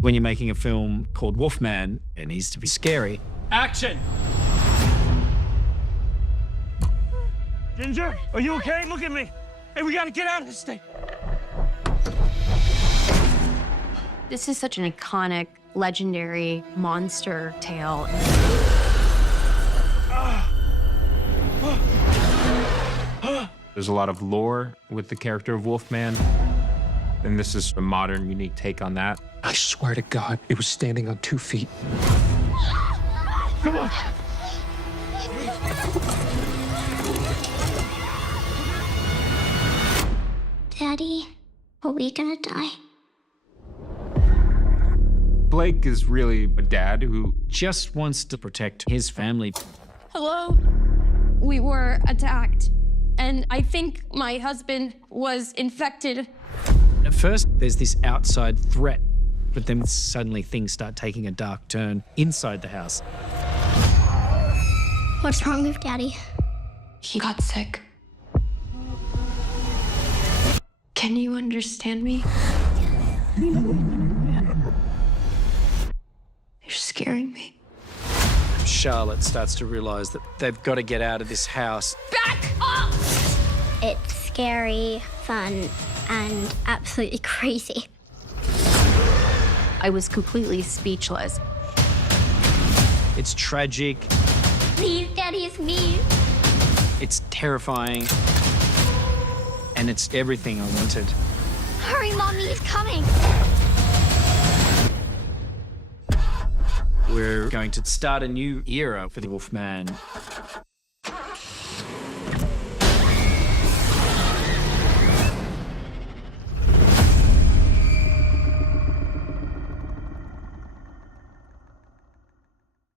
When you're making a film called Wolfman, it needs to be scary. Action! Ginger, are you okay? Look at me. Hey, we gotta get out of this thing. This is such an iconic, legendary monster tale. There's a lot of lore with the character of Wolfman, and this is a modern, unique take on that. I swear to God, it was standing on 2 feet. Come on. Daddy, are we gonna die? Blake is really a dad who Just wants to protect his family. Hello? We were attacked, and I think my husband was infected. At first, there's this outside threat, but then suddenly things start taking a dark turn inside the house. What's wrong with Daddy? He got sick. Can you understand me? You're scaring me. Charlotte starts to realize that they've got to get out of this house. Back up! It's scary, fun, and absolutely crazy. I was completely speechless. It's tragic, Please, Daddy, it's me. it's terrifying, and it's everything I wanted. Hurry, Mommy, he's coming. We're going to start a new era for the Wolfman.